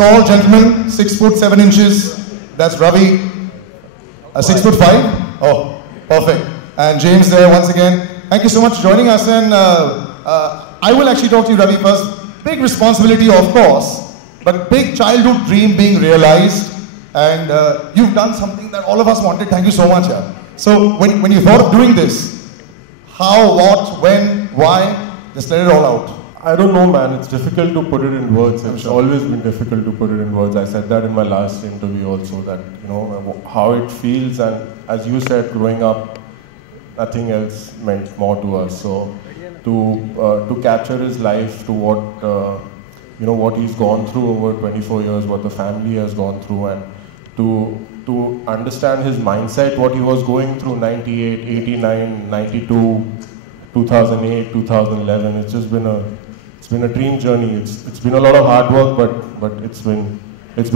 tall gentleman, 6'7". That's Ravi. 6'5". Oh, perfect. And James there once again. Thank you so much for joining us. And I will actually talk to you, Ravi, first. Big responsibility, of course, but big childhood dream being realized. And you've done something that all of us wanted. Thank you so much. Yeah. So when you thought of doing this, how, what, when, why? Just let it all out. I don't know, man. It's difficult to put it in words. It's always been difficult to put it in words. I said that in my last interview also, that, you know, how it feels. And as you said, growing up, nothing else meant more to us. So to capture his life, to what, you know, what he's gone through over 24 years, what the family has gone through, and to understand his mindset, what he was going through, 98, 89, 92, 2008, 2011. It's just been a dream journey. It's been a lot of hard work, but it's been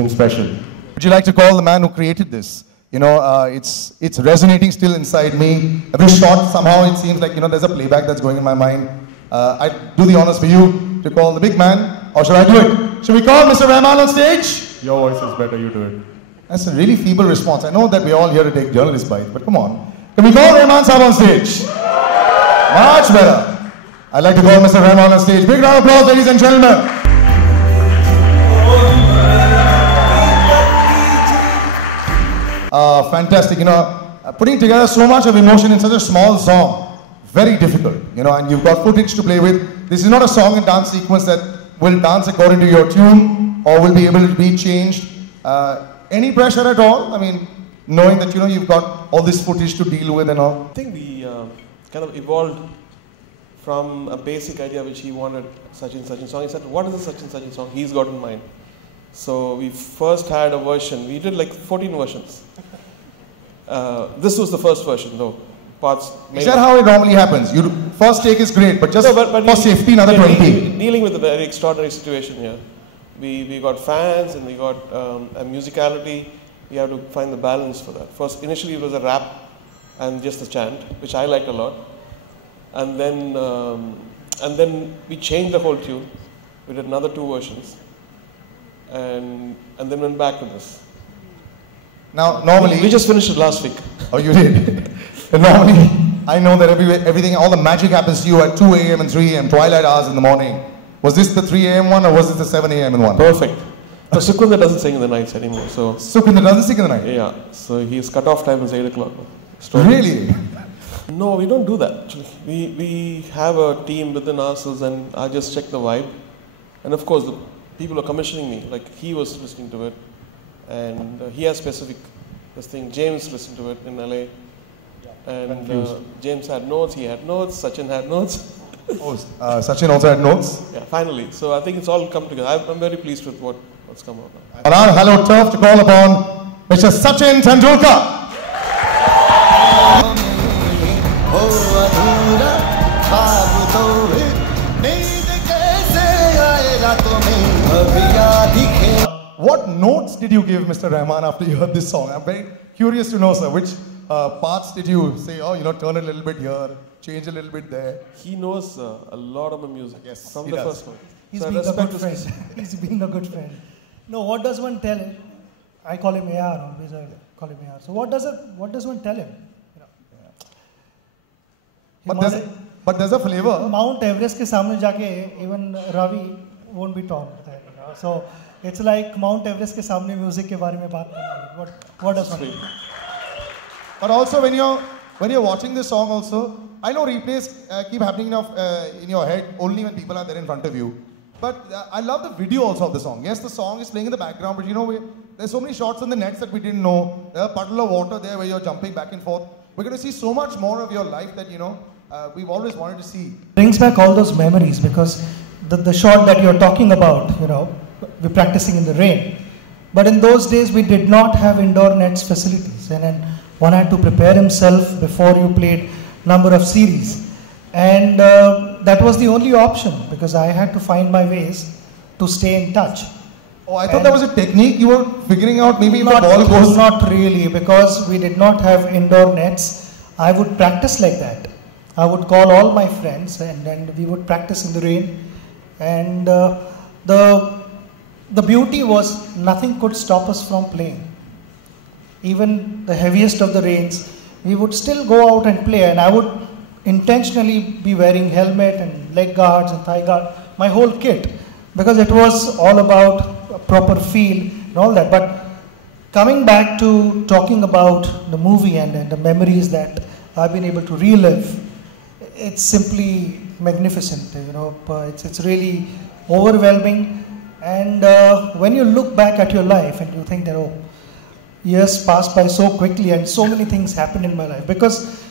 special. Would you like to call the man who created this? You know, it's resonating still inside me. Every shot, somehow it seems like, you know, there's a playback that's going in my mind. I do the honors for you to call the big man, or should I do it? Should we call Mr. Rahman on stage? Your voice is better, you do it. That's a really feeble response. I know that we're all here to take journalist bites, but come on. Can we call Rahman Sahab on stage? Much better. I'd like to call Mr. Rahman on stage. Big round of applause, ladies and gentlemen. Fantastic. You know, putting together so much of emotion in such a small song, very difficult. You know, and you've got footage to play with. This is not a song and dance sequence that will dance according to your tune or will be able to be changed. Any pressure at all? I mean, knowing that, you know, you've got all this footage to deal with and all. I think we kind of evolved from a basic idea which he wanted, such and song. He said, what is the such and song he's got in mind? So we first had a version. We did like 14 versions. This was the first version though. Parts. Is that how it normally happens? First take is great, but just for safety, another 20. Dealing with a very extraordinary situation here. We got fans and we got a musicality. We have to find the balance for that. First, initially it was a rap and just a chant, which I liked a lot. And then we changed the whole tune. We did another 2 versions. And then went back to this. Now, normally... We just finished it last week. Oh, you did? Normally, I know that everything, all the magic happens to you at 2 a.m. and 3 a.m., twilight hours in the morning. Was this the 3 a.m. one or was this the 7 a.m. one? Perfect. So Sukhwinder doesn't sing in the nights anymore. So Sukhwinder doesn't sing in the night? Yeah. So his cut-off time is 8 o'clock. Really? No, we don't do that actually. We have a team within ourselves and I just check the vibe. And of course, the people are commissioning me. Like he was listening to it. And he has specific this thing. James listened to it in LA. And James had notes, he had notes, Sachin had notes. Oh, Sachin also had notes? Yeah, finally. So I think it's all come together. I'm very pleased with what's come out now. On our hallowed turf to call upon Mr. Sachin Tendulkar. What notes did you give Mr. Rahman after you heard this song? I'm very curious to know, sir. Which parts did you say, oh, you know, turn a little bit here, change a little bit there? He knows a lot of the music. Yes, from the first one. He's being a good friend. He's being a good friend. No, what does one tell him? I call him AR, always I call him AR. So what does one tell him? You know, but there's a flavor. Mount Everest ke samne jaake, even Ravi won't be tall. You know? So it's like Mount Everest ke samne music ke baare mein baat karna. What does one do? But also when you're watching this song also, I know replays keep happening in your head only when people are there in front of you. But I love the video also of the song. Yes, the song is playing in the background, but you know, there's so many shots on the nets that we didn't know. There's a puddle of water there where you're jumping back and forth. We're going to see so much more of your life that, you know, we've always wanted to see. Brings back all those memories because the shot that you're talking about, you know, we're practicing in the rain. But in those days, we did not have indoor nets facilities. And then one had to prepare himself before you played number of series. And that was the only option because I had to find my ways to stay in touch. Oh, I thought that was a technique you were figuring out, maybe if the ball goes... Not really, because we did not have indoor nets. I would practice like that. I would call all my friends and then we would practice in the rain. And the the beauty was nothing could stop us from playing. Even the heaviest of the rains, we would still go out and play, and I would intentionally be wearing helmet and leg guards and thigh guard, my whole kit, because it was all about a proper feel and all that. But coming back to talking about the movie and the memories that I've been able to relive, it's simply magnificent. It's really overwhelming. And when you look back at your life and you think that, oh, years passed by so quickly and so many things happened in my life, because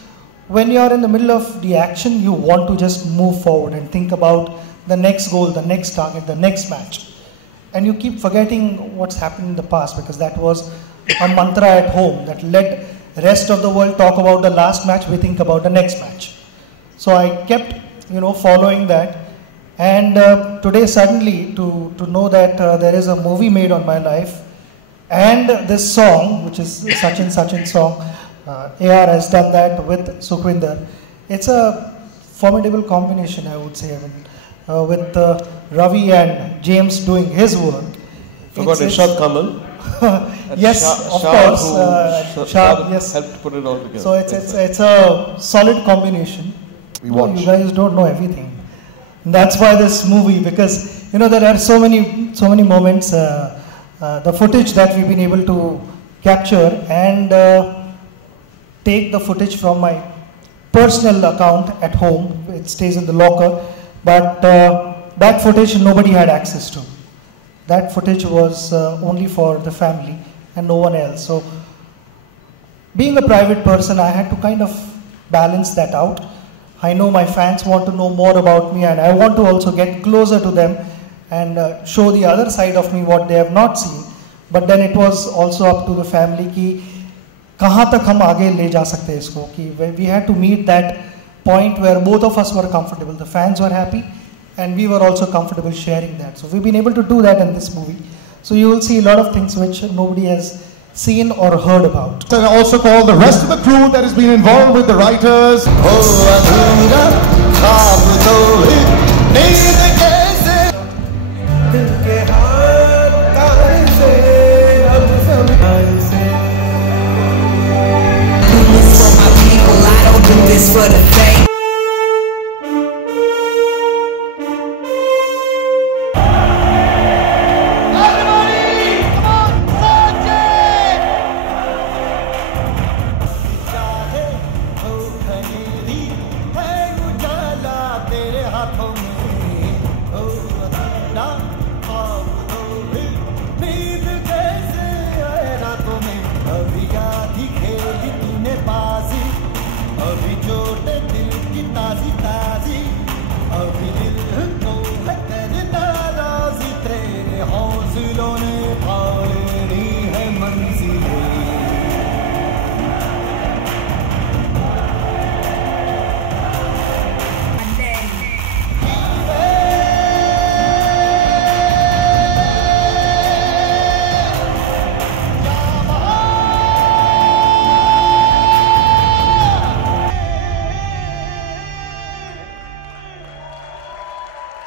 when you are in the middle of the action, you want to just move forward and think about the next goal, the next target, the next match. And you keep forgetting what's happened in the past, because that was a mantra at home that let the rest of the world talk about the last match, we think about the next match. So I kept, following that. And today suddenly to know that there is a movie made on my life, and this song, which is Sachin song, AR has done that with Sukhwinder. It's a formidable combination, I would say. With Ravi and James doing his work. Forgot Irshad Kamal. Yes, of course. Shah, yes. Helped put it all together. So it's a solid combination. You guys don't know everything. And that's why this movie, because there are so many moments. The footage that we've been able to capture and take the footage from my personal account at home. It stays in the locker. But that footage nobody had access to. That footage was only for the family and no one else. So being a private person, I had to kind of balance that out. I know my fans want to know more about me, and I want to also get closer to them and show the other side of me, what they have not seen. But then it was also up to the family कि कहाँ तक हम आगे ले जा सकते हैं इसको, कि we had to meet that point where both of us were comfortable. The fans were happy and we were also comfortable sharing that. So we've been able to do that in this movie. So you will see a lot of things which nobody has seen or heard about. And also call the rest of the crew that has been involved with the writers. This for the fame.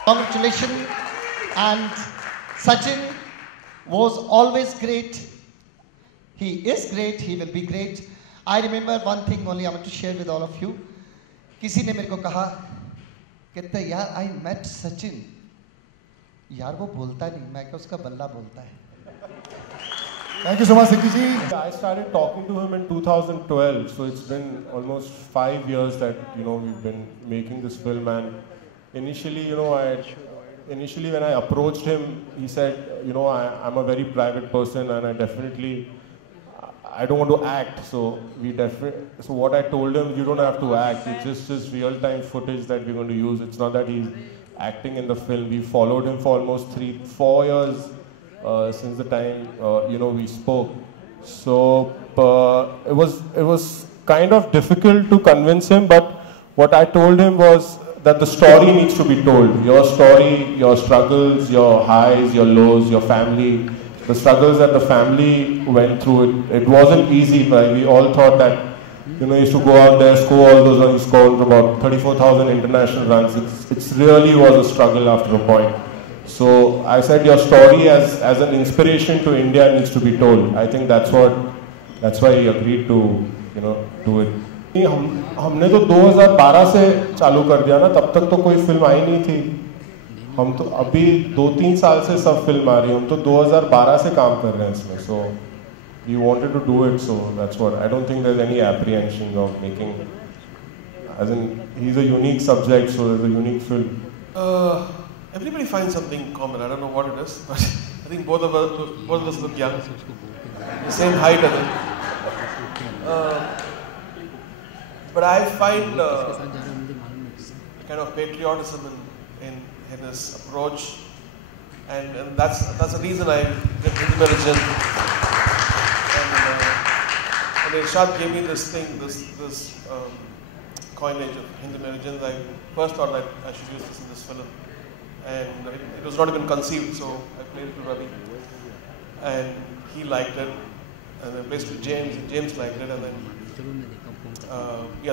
Congratulations. And Sachin was always great. He is great. He will be great. I remember one thing only I want to share with all of you. किसी ने मेरे को कहा कहते यार I met Sachin. यार वो बोलता नहीं, मैं क्या उसका बल्ला बोलता है. Thank you so much, Sikhi ji. I started talking to him in 2012, so it's been almost 5 years that we've been making this film. And initially, initially when I approached him, he said, I'm a very private person, and I don't want to act. So so what I told him, you don't have to act. It's just real-time footage that we're going to use. It's not that he's acting in the film. We followed him for almost 3-4 years since the time we spoke. So it was kind of difficult to convince him, but what I told him was that the story needs to be told. Your story, your struggles, your highs, your lows, your family, the struggles that the family went through. It wasn't easy. Right? We all thought that he used to go out there, score all those runs. He scored about 34,000 international runs. It really was a struggle after a point. So I said your story as an inspiration to India needs to be told. I think that's why he agreed to, you know, do it. हमने तो 2012 से चालू कर दिया ना, तब तक तो कोई फिल्म आई नहीं थी. हम तो अभी 2-3 साल से सब फिल्म आ रही है. हम तो 2012 से काम कर रहे हैं इसमें. So he wanted to do it, so that's what. I don't think there's any apprehension of making. As in, he's a unique subject, so there's a unique film. Everybody finds something in common. I don't know what it is, but I think both of us look young. The same height, I think. But I find kind of patriotism in his approach, and that's the reason I did Hindumerijan. And Irshad gave me this coinage of Hindumerijan. I first thought that I should use this in this film, and it was not even conceived. So I played it to Ravi, and he liked it, and I played it to James, and James liked it, and then.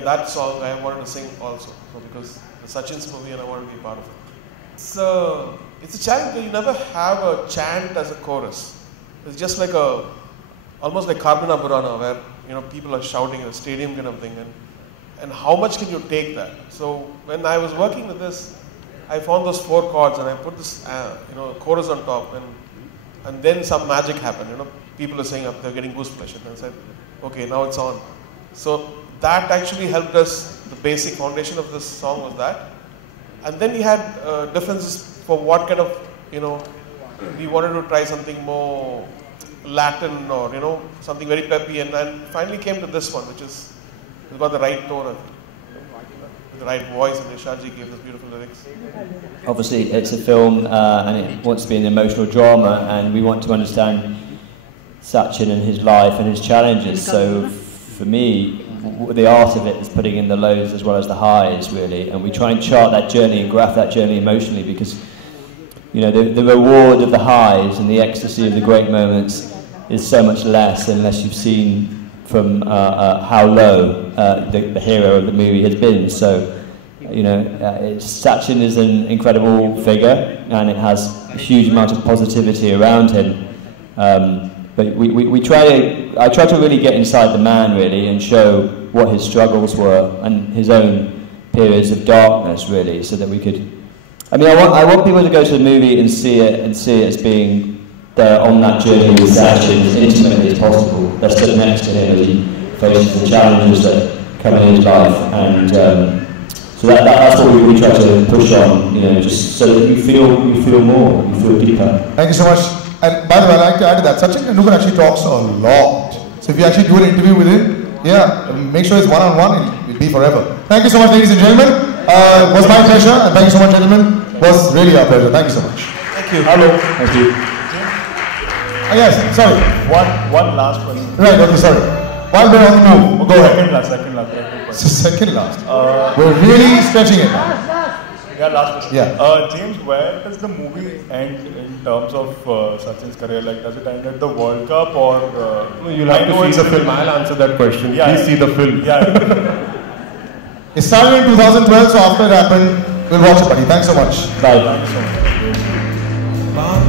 That song I wanted to sing also, because the Sachin's movie and I wanted to be part of it. It's a challenge because you never have a chant as a chorus. It's just like almost like Carbona Burana, where, you know, people are shouting in a stadium kind of thing, and how much can you take that? So when I was working with this, I found those 4 chords and I put this chorus on top, and then some magic happened. You know, people are saying they're getting goosebumps, and I said, okay, now it's on. So that actually helped us. The basic foundation of this song was that. And then we had differences for what kind of, you know, we wanted to try something more Latin or, you know, something very peppy. And then finally came to this one, which is got the right tone, the right voice, and Irshadji gave us beautiful lyrics. Obviously, it's a film and it wants to be an emotional drama, and we want to understand Sachin and his life and his challenges. So for me, the art of it is putting in the lows as well as the highs, really, and we try and chart that journey and graph that journey emotionally, because, you know, the reward of the highs and the ecstasy of the great moments is so much less unless you've seen from how low the hero of the movie has been. So, you know, Sachin is an incredible figure, and it has a huge amount of positivity around him. But I try to really get inside the man, really, and show what his struggles were and his own periods of darkness, really, so that we could. I mean, I want people to go to the movie and see it as being there on that journey with Sachin as intimately as possible. They're stood next to him as he faces the challenges that come in his life, and so that's what we try to push on, you know, just so that you feel more, you feel deeper. Thank you so much. And by the way, I'd like to add to that, Sachin Tendulkar actually talks a lot. So if you actually do an interview with him, make sure it's one-on-one, it'll be forever. Thank you so much, ladies and gentlemen. It was my pleasure, and thank you so much, gentlemen. It was really our pleasure. Thank you so much. Thank you. Hello. Thank you. Yes, sorry. One last question. Right, okay, sorry. While we're on the move, go ahead. Second last. We're really stretching it now. Yeah, last question. Yeah. James, where does the movie end in terms of Sachin's career? Like, does it end at the World Cup or? You'll have to see the film. I'll answer that question. Yeah, please see the film. Yeah. It started in 2012, so after it happened, we'll watch it, buddy. Thanks so much. Bye. Thank you so much. Bye.